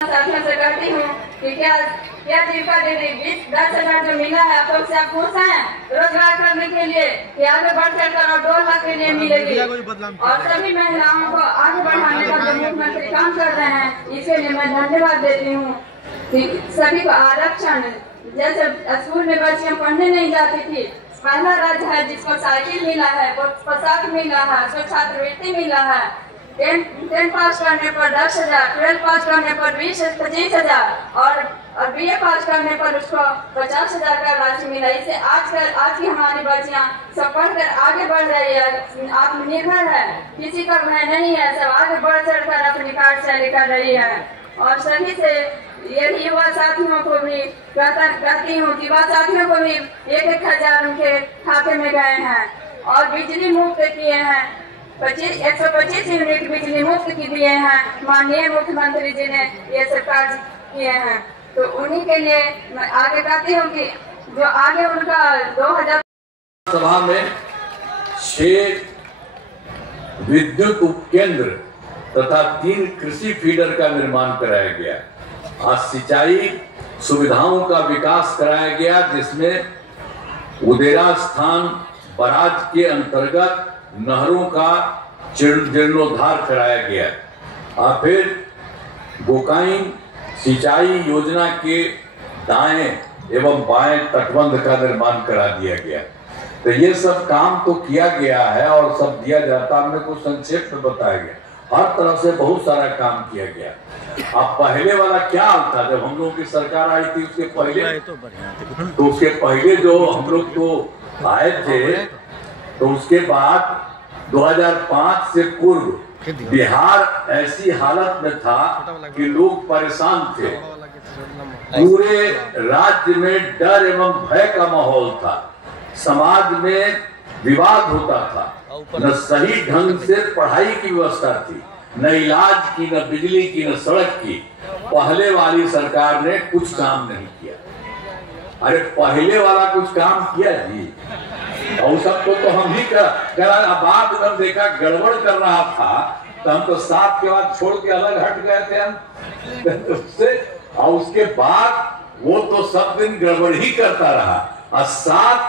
साथियों से कहती हूँ कि क्या जीविका दीदी 10,000 जो मिला है आप लोग से आप खुश हैं रोजगार करने के लिए कि आगे बढ़ चढ़कर और 2 लाख के लिए मिलेगी और सभी महिलाओं को आगे बढ़ाने का जो मुख्यमंत्री काम कर रहे हैं इसके लिए मैं धन्यवाद देती हूँ। सभी को आरक्षण जैसे स्कूल में बच्चियाँ पढ़ने नहीं जाती थी, पहला राज्य है जिसको साइकिल मिला है, पोशाक मिला है, छात्रवृत्ति मिला है। 10 पास करने पर 10,000, 12 पास करने पर 20-25,000 और BA पास करने पर उसको 50,000 का राशि मिला। इसे आज की हमारी बच्चियां सब पढ़कर आगे बढ़ रही है, आत्मनिर्भर है, किसी का भय नहीं है, सब आगे बढ़ चढ़कर अपनी कार्यशैली कर रही है। और सभी से यही युवा साथियों को भी कहती हूँ कि युवा साथियों को भी 1,000 उनके खाते में गए हैं और बिजली मुफ्त किए हैं, 125 यूनिट बिजली मुफ्त की दिए हैं माननीय मुख्यमंत्री जी ने ये सब कार्य किए हैं। तो उन्हीं के लिए मैं आगे कहती हूँ कि जो आगे उनका 2000 सभा में 6 विद्युत उपकेंद्र तथा 3 कृषि फीडर का निर्माण कराया गया। आज सिंचाई सुविधाओं का विकास कराया गया जिसमें उदेरा स्थान बराज के अंतर्गत नहरों का जीर्णोद्धार कराया गया और फिर गोकाइन सिंचाई योजना के दाएं एवं बाएं तटबंध का निर्माण करा दिया गया। तो ये सब काम तो किया गया है और सब दिया जाता, हमने कुछ संक्षेप में बताया गया। हर तरफ से बहुत सारा काम किया गया। अब पहले वाला क्या हाल था जब हम लोगों की सरकार आई थी, उसके पहले जो हम लोग तो आए थे, तो उसके बाद 2005 से पूर्व बिहार ऐसी हालत में था कि लोग परेशान थे। पूरे राज्य में डर एवं भय का माहौल था, समाज में विवाद होता था, न सही ढंग से पढ़ाई की व्यवस्था थी, न इलाज की, न बिजली की, न सड़क की। पहले वाली सरकार ने कुछ काम नहीं किया। अरे पहले वाला कुछ काम किया जी, और सबको तो हम ही करा। बाद में देखा गड़बड़ कर रहा था तो हम तो 7 के बाद छोड़ के अलग हट गए थे हम उससे, और उसके बाद वो तो सब दिन गड़बड़ ही करता रहा और 7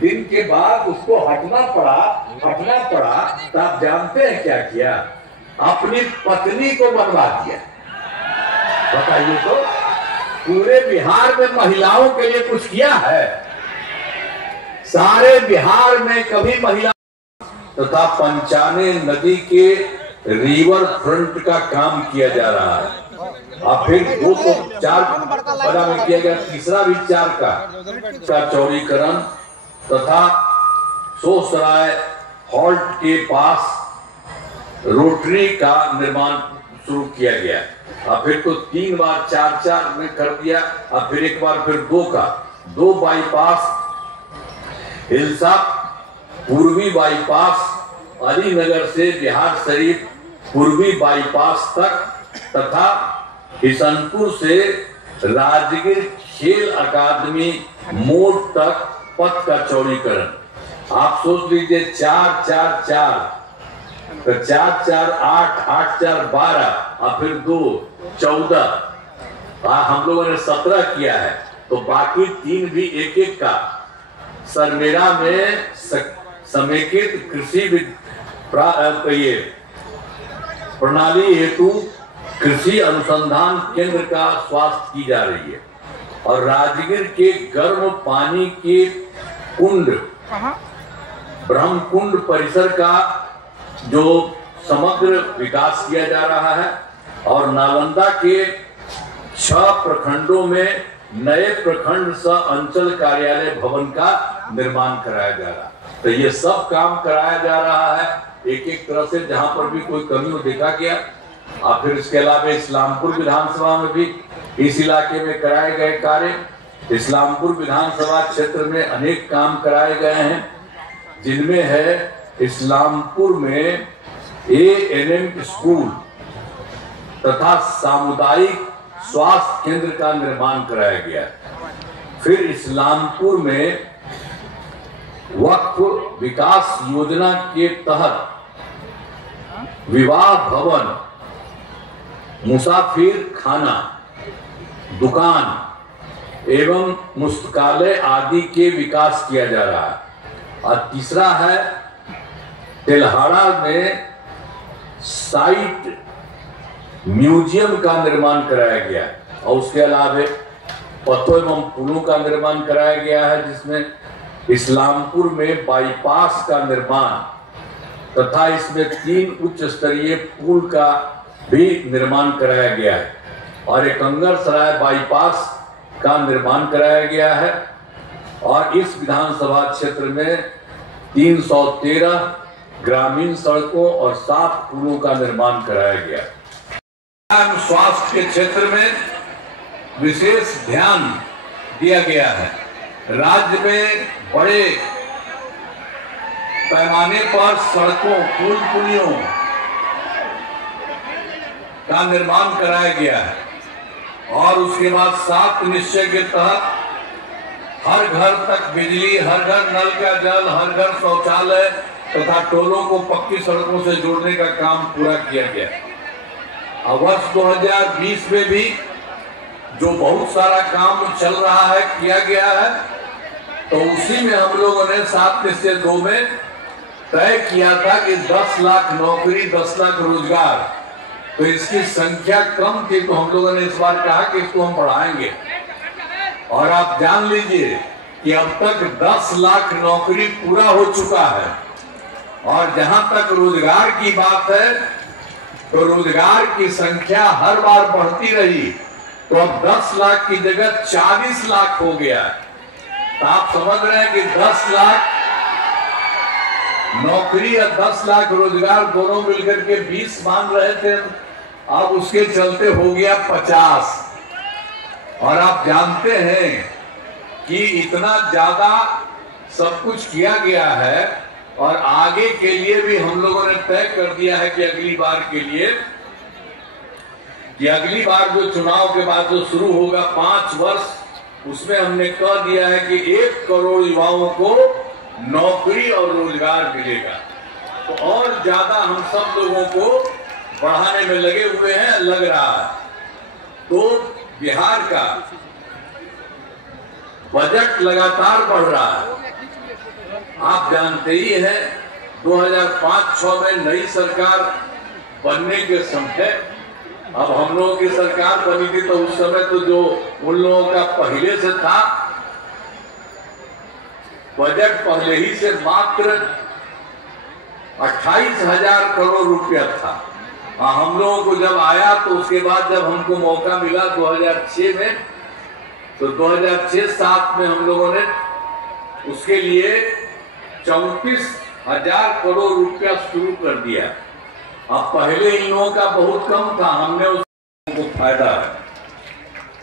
दिन के बाद उसको हटना पड़ा। तो आप जानते हैं क्या किया? अपनी पत्नी को बनवा दिया। बताइए तो, पूरे बिहार में महिलाओं के लिए कुछ किया है? सारे बिहार में कभी महिला तथा पंचाने नदी के रिवर फ्रंट का काम किया जा रहा है और फिर 2 तो 4 बड़ा में किया गया, तीसरा भी 4 का चौड़ीकरण तथा सोसराय हॉल्ट के पास रोटरी का निर्माण शुरू किया गया और फिर तो 3 बार 4 में कर दिया और फिर एक बार फिर 2 का 2 बाईपास, हिलसा पूर्वी बाईपास अलीनगर से बिहार शरीफ पूर्वी बाईपास तक तथा किशनपुर से राजगीर खेल अकादमी मोड़ तक पथ का चौड़ीकरण। आप सोच लीजिए 4-4-4 तो 4-4 8, 8-4 12 और फिर 2 14। हम लोगों ने 17 किया है, तो बाकी 3 भी 1-1 का। सरमेरा में समेकित कृषि प्रणाली हेतु कृषि अनुसंधान केंद्र का स्वास्थ्य की जा रही है और राजगीर के गर्म पानी के कुंड ब्रह्म कुंड परिसर का जो समग्र विकास किया जा रहा है और नालंदा के 6 प्रखंडों में नए प्रखंड सह अंचल कार्यालय भवन का निर्माण कराया जा रहा है। तो ये सब काम कराया जा रहा है एक तरह से, जहां पर भी कोई कमी हो देखा गया। और फिर इसके अलावा इस्लामपुर विधानसभा में भी इस इलाके में कराए गए कार्य, इस्लामपुर विधानसभा क्षेत्र में अनेक काम कराए गए हैं, जिनमें है इस्लामपुर में ANM स्कूल तथा सामुदायिक स्वास्थ्य केंद्र का निर्माण कराया गया। फिर इस्लामपुर में वक्फ विकास योजना के तहत विवाह भवन मुसाफिर खाना, दुकान एवं पुस्तकालय आदि के विकास किया जा रहा है। और तीसरा है तेल्हाड़ा में साइट म्यूजियम का निर्माण कराया गया और उसके अलावा पथों एवं पुलों का निर्माण कराया गया है, जिसमें इस्लामपुर में बाईपास का निर्माण तथा इसमें 3 उच्च स्तरीय पुल का भी निर्माण कराया गया है और एक कंगरसराय बाईपास का निर्माण कराया गया है। और इस विधानसभा क्षेत्र में 313 ग्रामीण सड़कों और 7 पुलों का निर्माण कराया गया। स्वास्थ्य के क्षेत्र में विशेष ध्यान दिया गया है। राज्य में बड़े पैमाने पर सड़कों, पुल पुलियों का निर्माण कराया गया है और उसके बाद 7 निश्चय के तहत हर घर तक बिजली, हर घर नल का जल, हर घर शौचालय तथा टोलों को पक्की सड़कों से जोड़ने का काम पूरा किया गया। वर्ष 2020 में भी जो बहुत सारा काम चल रहा है, किया गया है, तो उसी में हम लोगों ने 7 निश्चय 2 में तय किया था कि 10 लाख नौकरी, 10 लाख रोजगार। तो इसकी संख्या कम थी, तो हम लोगों ने इस बार कहा कि इसको हम बढ़ाएंगे। और आप जान लीजिए कि अब तक 10 लाख नौकरी पूरा हो चुका है। और जहां तक रोजगार की बात है, तो रोजगार की संख्या हर बार बढ़ती रही, तो अब 10 लाख की जगह 40 लाख हो गया। तो आप समझ रहे हैं कि 10 लाख नौकरी और 10 लाख रोजगार दोनों मिलकर के 20 मान रहे थे, अब उसके चलते हो गया 50। और आप जानते हैं कि इतना ज्यादा सब कुछ किया गया है और आगे के लिए भी हम लोगों ने तय कर दिया है कि अगली बार के लिए, कि अगली बार जो चुनाव के बाद जो शुरू होगा 5 वर्ष, उसमें हमने कह दिया है कि 1 करोड़ युवाओं को नौकरी और रोजगार मिलेगा। तो और ज्यादा हम सब लोगों को बढ़ाने में लगे हुए हैं, लग रहा है। तो बिहार का बजट लगातार बढ़ रहा है। आप जानते ही हैं 2005-06 में नई सरकार बनने के समय, अब हम लोगों की सरकार बनी थी, तो उस समय तो जो उन लोगों का पहले से था, बजट पहले ही से मात्र 28,000 करोड़ रुपया था। हम लोगों को जब आया, तो उसके बाद जब हमको मौका मिला 2006 में, तो 2006-07 में हम लोगों ने उसके लिए 34,000 करोड़ रुपया शुरू कर दिया। अब पहले इन लोगों का बहुत कम था, हमने उसको फायदा है।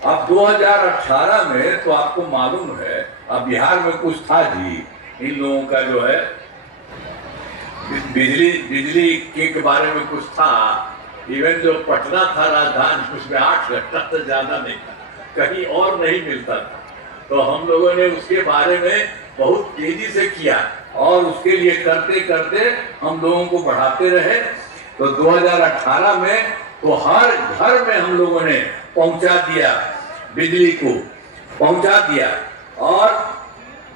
अब 2018 में तो आपको मालूम है, अब बिहार में कुछ था जी, इन लोगों का जो है बिजली के बारे में कुछ था। इवन जो पटना था राजधानी, उसमें 8 घंटा से ज्यादा नहीं था, कहीं और नहीं मिलता था। तो हम लोगों ने उसके बारे में बहुत तेजी से किया और उसके लिए करते करते हम लोगों को बढ़ाते रहे। तो 2018 में तो हर घर में हम लोगों ने पहुंचा दिया, बिजली को पहुंचा दिया। और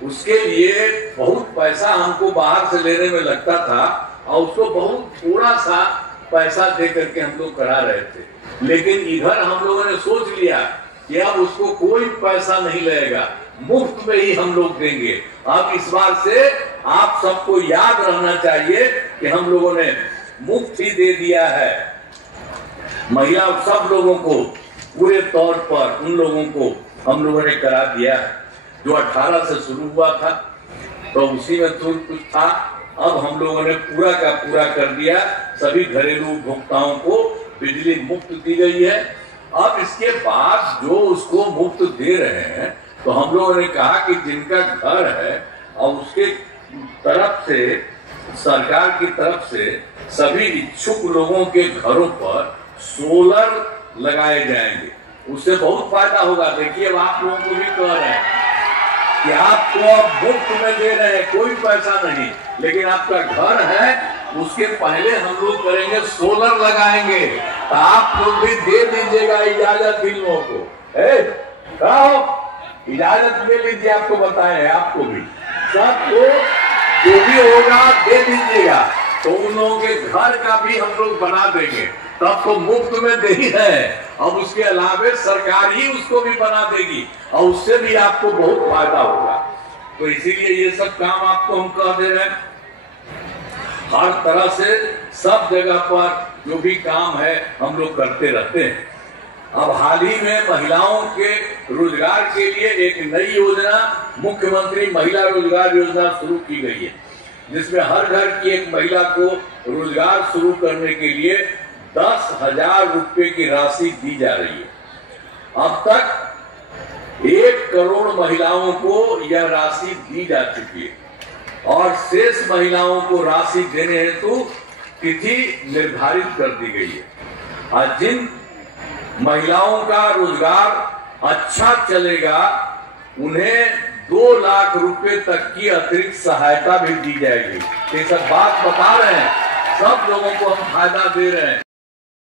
उसके लिए बहुत पैसा हमको बाहर से लेने में लगता था और उसको बहुत थोड़ा सा पैसा दे करके हम लोग करा रहे थे। लेकिन इधर हम लोगों ने सोच लिया कि अब उसको कोई पैसा नहीं लगेगा, मुफ्त में ही हम लोग देंगे। अब इस बार से आप सबको याद रहना चाहिए कि हम लोगों ने मुफ्त ही दे दिया है। महिला सब लोगों को पूरे तौर पर उन लोगों को हम लोगों ने करा दिया है। जो 18 से शुरू हुआ था, तो उसी में तो कुछ था, अब हम लोगों ने पूरा का पूरा कर दिया। सभी घरेलू उपभोक्ताओं को बिजली मुफ्त दी गई है। अब इसके बाद जो उसको मुफ्त दे रहे हैं, तो हम लोगों ने कहा कि जिनका घर है और उसके तरफ से, सरकार की तरफ से सभी इच्छुक लोगों के घरों पर सोलर लगाए जाएंगे, उससे बहुत फायदा होगा। देखिए, अब आप लोगों को भी कह रहे हैं कि आपको अब मुफ्त में दे रहे हैं, कोई पैसा नहीं, लेकिन आपका घर है, उसके पहले हम लोग करेंगे सोलर लगाएंगे। तो आपको भी दे दीजिएगा इजाजत इन लोगों को। कहो इजाजत ले लीजिए, आपको बताए आपको भी सबको जो भी होगा दे दीजिएगा। तो उन लोगों के घर का भी हम लोग बना देंगे, तब तो मुफ्त में दे ही है। अब उसके अलावे सरकार ही उसको भी बना देगी और उससे भी आपको बहुत फायदा होगा। तो इसीलिए ये सब काम आपको हम कह दे रहे हैं। हर तरह से सब जगह पर जो भी काम है हम लोग करते रहते हैं। अब हाल ही में महिलाओं के रोजगार के लिए एक नई योजना मुख्यमंत्री महिला रोजगार योजना शुरू की गई है, जिसमें हर घर की एक महिला को रोजगार शुरू करने के लिए 10,000 रुपए की राशि दी जा रही है। अब तक 1 करोड़ महिलाओं को यह राशि दी जा चुकी है और शेष महिलाओं को राशि देने हेतु तिथि निर्धारित कर दी गई है। और जिन महिलाओं का रोजगार अच्छा चलेगा उन्हें 2 लाख रुपए तक की अतिरिक्त सहायता भी दी जाएगी। ये सब बात बता रहे हैं, सब लोगों को हम फायदा दे रहे हैं।